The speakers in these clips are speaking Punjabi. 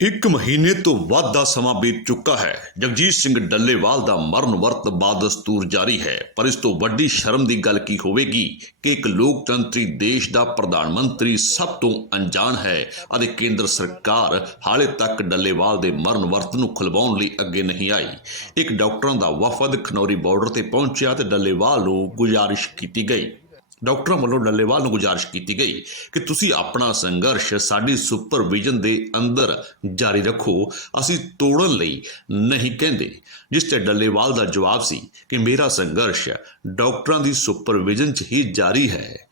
ਇੱਕ ਮਹੀਨੇ ਤੋਂ ਵੱਧ ਦਾ ਸਮਾਂ ਬੀਤ ਚੁੱਕਾ ਹੈ। ਜਗਜੀਤ ਸਿੰਘ ਡੱਲੇਵਾਲ ਦਾ ਮਰਨ ਵਰਤ ਬਾਦਸਤੂਰ ਜਾਰੀ ਹੈ। ਪਰ ਇਸ ਤੋਂ ਵੱਡੀ ਸ਼ਰਮ ਦੀ ਗੱਲ ਕੀ ਹੋਵੇਗੀ ਕਿ ਇੱਕ ਲੋਕਤੰਤਰੀ ਦੇਸ਼ ਦਾ ਪ੍ਰਧਾਨ ਮੰਤਰੀ ਸਭ ਤੋਂ ਅਣਜਾਣ ਹੈ ਅਤੇ ਕੇਂਦਰ ਸਰਕਾਰ ਹਾਲੇ ਤੱਕ ਡੱਲੇਵਾਲ ਦੇ ਮਰਨ ਵਰਤ ਨੂੰ ਖੁਲਵਾਉਣ ਲਈ ਅੱਗੇ ਨਹੀਂ ਆਈ। ਇੱਕ ਡਾਕਟਰਾਂ ਦਾ ਵਫਦ ਖਨੌਰੀ ਬਾਰਡਰ ਤੇ ਪਹੁੰਚਿਆ ਤੇ ਡੱਲੇਵਾਲ ਨੂੰ ਗੁਜ਼ਾਰਿਸ਼ ਕੀਤੀ ਗਈ। ਡਾਕਟਰਾਂ ਵੱਲੋਂ ਡੱਲੇਵਾਲ ਨੂੰ ਗੁਜ਼ਾਰਿਸ਼ ਕੀਤੀ ਗਈ ਕਿ ਤੁਸੀਂ ਆਪਣਾ ਸੰਘਰਸ਼ ਸਾਡੀ ਸੁਪਰਵਿਜ਼ਨ ਦੇ ਅੰਦਰ ਜਾਰੀ ਰੱਖੋ। ਅਸੀਂ ਤੋੜਨ ਲਈ ਨਹੀਂ ਕਹਿੰਦੇ। ਜਿਸ ਤੇ ਡੱਲੇਵਾਲ ਦਾ ਜਵਾਬ ਸੀ ਕਿ ਮੇਰਾ ਸੰਘਰਸ਼ ਡਾਕਟਰਾਂ ਦੀ ਸੁਪਰਵਿਜ਼ਨ 'ਚ ਹੀ ਜਾਰੀ ਹੈ।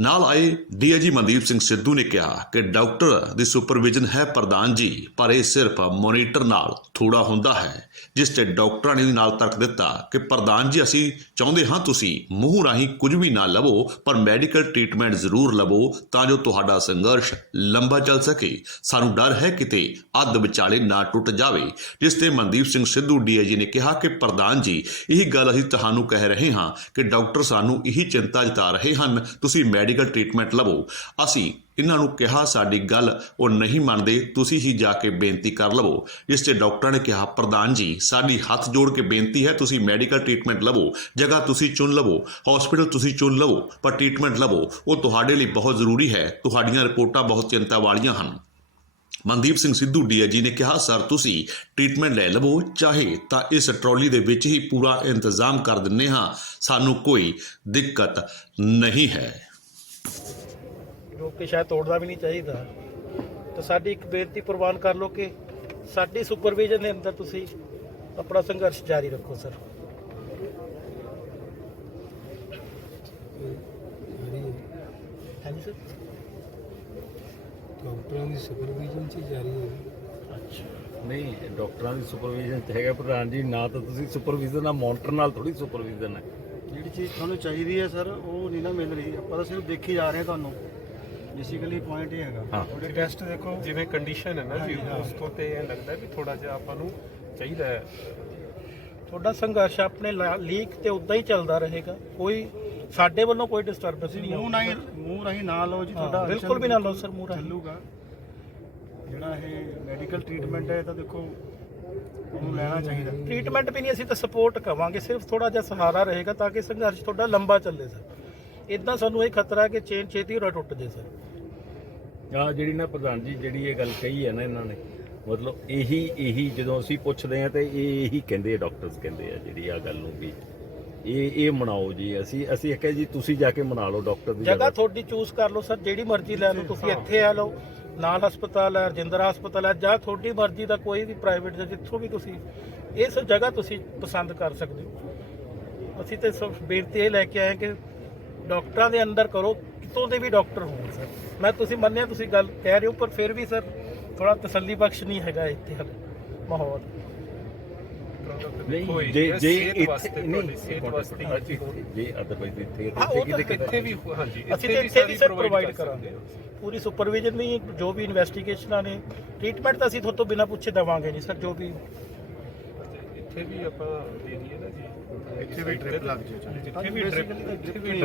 ਨਾਲ ਆਏ ਡੀਆਈਜੀ ਮਨਦੀਪ ਸਿੰਘ ਸਿੱਧੂ ਨੇ ਕਿਹਾ ਕਿ ਡਾਕਟਰ ਦੀ ਸੁਪਰਵਿਜ਼ਨ ਹੈ ਪ੍ਰਧਾਨ ਜੀ, ਪਰ ਇਹ ਸਿਰਫ ਮੋਨੀਟਰ ਨਾਲ ਥੋੜਾ ਹੁੰਦਾ ਹੈ, ਜਿਸ ਤੇ ਡਾਕਟਰਾਂ ਨੇ ਨਾਲ ਤਰਕ ਦਿੱਤਾ ਕਿ ਪ੍ਰਧਾਨ ਜੀ, ਅਸੀਂ ਚਾਹੁੰਦੇ ਹਾਂ ਤੁਸੀਂ ਮੂੰਹ ਰਾਹੀਂ ਕੁਝ ਵੀ ਨਾ ਲਵੋ, ਪਰ ਮੈਡੀਕਲ ਟ੍ਰੀਟਮੈਂਟ ਜ਼ਰੂਰ ਲਵੋ ਤਾਂ ਜੋ ਤੁਹਾਡਾ ਸੰਘਰਸ਼ ਲੰਬਾ ਚੱਲ ਸਕੇ। ਸਾਨੂੰ ਡਰ ਹੈ ਕਿਤੇ ਅੱਧ ਵਿਚਾਲੇ ਨਾ ਟੁੱਟ ਜਾਵੇ, ਜਿਸ ਤੇ ਮਨਦੀਪ ਸਿੰਘ ਸਿੱਧੂ ਡੀਆਈਜੀ ਨੇ ਕਿਹਾ ਕਿ ਪ੍ਰਧਾਨ ਜੀ, ਇਹ ਗੱਲ ਅਸੀਂ ਤੁਹਾਨੂੰ ਕਹਿ ਰਹੇ ਹਾਂ ਕਿ ਡਾਕਟਰ ਸਾਨੂੰ ਇਹੀ ਚਿੰਤਾ ਜਤਾ ਰਹੇ ਹਨ, ਤੁਸੀਂ ਮੈਡੀਕਲ ਟ੍ਰੀਟਮੈਂਟ ਲਵੋ। ਅਸੀਂ ਇਹਨਾਂ ਨੂੰ ਕਿਹਾ, ਸਾਡੀ ਗੱਲ ਉਹ ਨਹੀਂ ਮੰਨਦੇ, ਤੁਸੀਂ ਹੀ ਜਾ ਕੇ ਬੇਨਤੀ ਕਰ ਲਵੋ। ਇਸ ਤੇ ਡਾਕਟਰਾਂ ਨੇ ਕਿਹਾ, ਪ੍ਰਧਾਨ ਜੀ, ਸਾਡੀ ਹੱਥ ਜੋੜ ਕੇ ਬੇਨਤੀ ਹੈ, ਤੁਸੀਂ ਮੈਡੀਕਲ ਟ੍ਰੀਟਮੈਂਟ ਲਵੋ। ਜਗ੍ਹਾ ਤੁਸੀਂ ਚੁਣ ਲਵੋ ਹਸਪੀਟਲ ਤੁਸੀਂ ਚੁਣ ਲਵੋ, ਪਰ ਟ੍ਰੀਟਮੈਂਟ ਲਵੋ। ਉਹ ਤੁਹਾਡੇ ਲਈ ਬਹੁਤ ਜ਼ਰੂਰੀ ਹੈ, ਤੁਹਾਡੀਆਂ ਰਿਪੋਰਟਾਂ ਬਹੁਤ ਚਿੰਤਾ ਵਾਲੀਆਂ ਹਨ। ਮਨਦੀਪ ਸਿੰਘ ਸਿੱਧੂ, ਡੀਆਈਜੀ ਨੇ ਕਿਹਾ, ਸਰ, ਤੁਸੀਂ ਟ੍ਰੀਟਮੈਂਟ ਲੈ ਲਵੋ, ਚਾਹੇ ਤਾਂ ਇਸ ਟਰਾਲੀ ਦੇ ਵਿੱਚ ਹੀ ਪੂਰਾ ਇੰਤਜ਼ਾਮ ਕਰ ਦਿੰਨੇ ਹਾਂ। ਸਾਨੂੰ ਕੋਈ ਦਿੱਕਤ ਨਹੀਂ ਹੈ। ਜੋ ਕਿ ਸ਼ਾਇਦ ਤੋੜਨਾ ਵੀ ਨਹੀਂ ਚਾਹੀਦਾ। ਤਾਂ ਸਾਡੀ ਇੱਕ ਬੇਨਤੀ ਪ੍ਰਵਾਨ ਕਰ ਲਓ ਕਿ ਸਾਡੀ ਸੁਪਰਵਿਜ਼ਨ ਦੇ ਅੰਦਰ ਤੁਸੀਂ ਆਪਣਾ ਸੰਘਰਸ਼ ਜਾਰੀ ਰੱਖੋ ਸਰ ਹਾਂਜੀ ਸਰ ਡਾਕਟਰਾਂ ਦੀ ਸੁਪਰਵਿਜ਼ਨ ਚ ਜਾਰੀ ਹੈ। ਅੱਛਾ। ਨਹੀਂ ਡਾਕਟਰਾਂ ਦੀ ਸੁਪਰਵਿਜ਼ਨ ਤੇ ਹੈਗਾ ਪ੍ਰਧਾਨ ਜੀ ਨਾ ਤਾਂ ਤੁਸੀਂ ਸੁਪਰਵਿਜ਼ਨ ਆ ਮੋਨੀਟਰ ਨਾਲ ਥੋੜੀ ਸੁਪਰਵਿਜ਼ਨ ਹੈ। ਜਿਹੜੀ ਚੀਜ਼ ਤੁਹਾਨੂੰ ਚਾਹੀਦੀ ਹੈ ਸਰ ਉਹ ਨਹੀਂ ਨਾ ਮਿਲ ਰਹੀ। ਆਪਾਂ ਤਾਂ ਸਿਰਫ ਦੇਖੀ ਜਾ ਰਹੇ ਹਾਂ ਤੁਹਾਨੂੰ। ਬੇਸਿਕਲੀ ਪੁਆਇੰਟ ਇਹ ਹੈਗਾ। ਤੁਹਾਡੇ ਟੈਸਟ ਦੇਖੋ। ਜਿਵੇਂ ਕੰਡੀਸ਼ਨ ਹੈ ਨਾ ਜੀ। ਉਸ ਤੋਂ ਤੇ ਇਹ ਲੱਗਦਾ ਵੀ ਥੋੜਾ ਜਿਹਾ ਆਪਾਂ ਨੂੰ ਚਾਹੀਦਾ ਹੈ। ਤੁਹਾਡਾ ਸੰਘਰਸ਼ ਆਪਣੇ ਲੀਕ ਤੇ ਉਦਾਂ ਹੀ ਚੱਲਦਾ ਰਹੇਗਾ। ਕੋਈ ਸਾਡੇ ਵੱਲੋਂ ਕੋਈ ਡਿਸਟਰਬੈਂਸ ਨਹੀਂ ਮੂੰਹ ਨਹੀਂ ਮੂੰਹ ਰਾਹੀਂ ਨਾ ਲਓ ਜੀ ਤੁਹਾਡਾ ਬਿਲਕੁਲ ਵੀ ਨਾ ਲਓ ਸਰ ਮੂੰਹ ਰਾਹੀਂ। ਚੱਲੂਗਾ। ਜਿਹੜਾ ਇਹ ਮੈਡੀਕਲ ਟ੍ਰੀਟਮੈਂਟ ਹੈ ਇਹ ਤਾਂ ਦੇਖੋ ਉਹਨੂੰ ਲੈਣਾ ਚਾਹੀਦਾ। ਟ੍ਰੀਟਮੈਂਟ ਵੀ ਨਹੀਂ ਅਸੀਂ ਤਾਂ ਸਪੋਰਟ ਕਵਾਂਗੇ। ਸਿਰਫ ਥੋੜਾ ਜਿਹਾ ਸਹਾਰਾ ਰਹੇਗਾ ਤਾਂ ਕਿ ਸੰਘਰਸ਼ ਤੁਹਾਡਾ ਲੰਬਾ ਚੱਲੇ ਸਰ। ਇਦਾਂ ਸਾਨੂੰ ਇਹ ਖਤਰਾ ਕਿ ਚੇਨ ਛੇਤੀ ਉਰਾ ਟੁੱਟ ਜੇ ਸਰ। ਆ ਜਿਹੜੀ ਨਾ ਪ੍ਰਧਾਨ ਜੀ ਜਿਹੜੀ ਇਹ ਗੱਲ ਕਹੀ ਹੈ ਨਾ ਇਹਨਾਂ ਨੇ ਮਤਲਬ ਇਹੀ ਇਹੀ ਜਦੋਂ ਅਸੀਂ ਪੁੱਛਦੇ ਆ ਤੇ ਇਹ ਇਹੀ ਕਹਿੰਦੇ ਆ ਡਾਕਟਰਸ ਕਹਿੰਦੇ ਆ ਜਿਹੜੀ ਆ ਗੱਲ ਨੂੰ ਵੀ। ਇਹ ਇਹ ਮਨਾਓ ਜੀ ਅਸੀਂ ਅਸੀਂ ਕਹੇ ਜੀ ਤੁਸੀਂ ਜਾ ਕੇ ਮਨਾ ਲਓ ਡਾਕਟਰ ਦੀ ਜਗ੍ਹਾ ਤੁਹਾਡੀ ਚੂਜ਼ ਕਰ ਲਓ ਸਰ। ਜਿਹੜੀ ਮਰਜ਼ੀ ਲੈ ਲਓ ਤੁਸੀਂ ਇੱਥੇ ਆ ਲਓ। ਨਾਲ ਹਸਪਤਾਲ ਹੈ, ਰਜਿੰਦਰਾ ਹਸਪਤਾਲ ਹੈ, ਜਾਂ ਤੁਹਾਡੀ ਮਰਜ਼ੀ ਦਾ ਕੋਈ ਵੀ ਪ੍ਰਾਈਵੇਟ ਜਾਂ ਜਿੱਥੋਂ ਵੀ ਤੁਸੀਂ ਇਸ ਜਗ੍ਹਾ ਤੁਸੀਂ ਪਸੰਦ ਕਰ ਸਕਦੇ ਹੋ। ਅਸੀਂ ਤੇ ਸਿਰਫ ਬੇਨਤੀ ਇਹ ਲੈ ਕੇ ਆਏ ਕਿ ਡਾਕਟਰਾਂ ਦੇ ਅੰਦਰ ਕਰੋ, ਕਿਤੋਂ ਦੇ ਵੀ ਡਾਕਟਰ ਹੋਣ ਸਰ। ਮੈਂ ਤੁਸੀਂ ਮੰਨਿਆ ਤੁਸੀਂ ਗੱਲ ਕਹਿ ਰਹੇ ਹੋ, ਪਰ ਫਿਰ ਵੀ ਸਰ ਥੋੜਾ ਤਸੱਲੀ ਬਖਸ਼ ਨਹੀਂ ਹੈਗਾ ਇੱਥੇ ਹਾਲੇ ਮਾਹੌਲ। ਨਹੀਂ ਜੇ ਜੇ ਇੱਥੇ ਨਹੀਂ ਸਿਹਤ ਵਾਸਤੇ ਜੇ ਅਦਰਵਾਈਜ਼ ਇੱਥੇ ਇੱਥੇ ਕਿਤੇ ਵੀ ਹਾਂਜੀ ਇੱਥੇ ਵੀ ਸਾਰੀ ਪ੍ਰੋਵਾਈਡ ਕਰ ਕਰਾਂਗੇ। ਪੂਰੀ ਸੁਪਰਵਿਜ਼ਨ ਵੀ ਜੋ ਵੀ ਇਨਵੈਸਟੀਗੇਸ਼ਨਾਂ ਨੇ ਟ੍ਰੀਟਮੈਂਟ ਤਾਂ ਅਸੀਂ ਤੁਹਾਡੇ ਤੋਂ ਬਿਨਾਂ ਪੁੱਛੇ ਦੇਵਾਂਗੇ ਨਹੀਂ ਸਰ ਜੋ ਵੀ। ਇੱਥੇ ਵੀ ਆਪਾਂ ਦੇ ਦਈਏ ਨਾ ਜੀ। ਇੱਥੇ ਵੀ drip ਲੱਗ ਚਾਹੇ। ਜਿੱਥੇ ਵੀ ਵੀ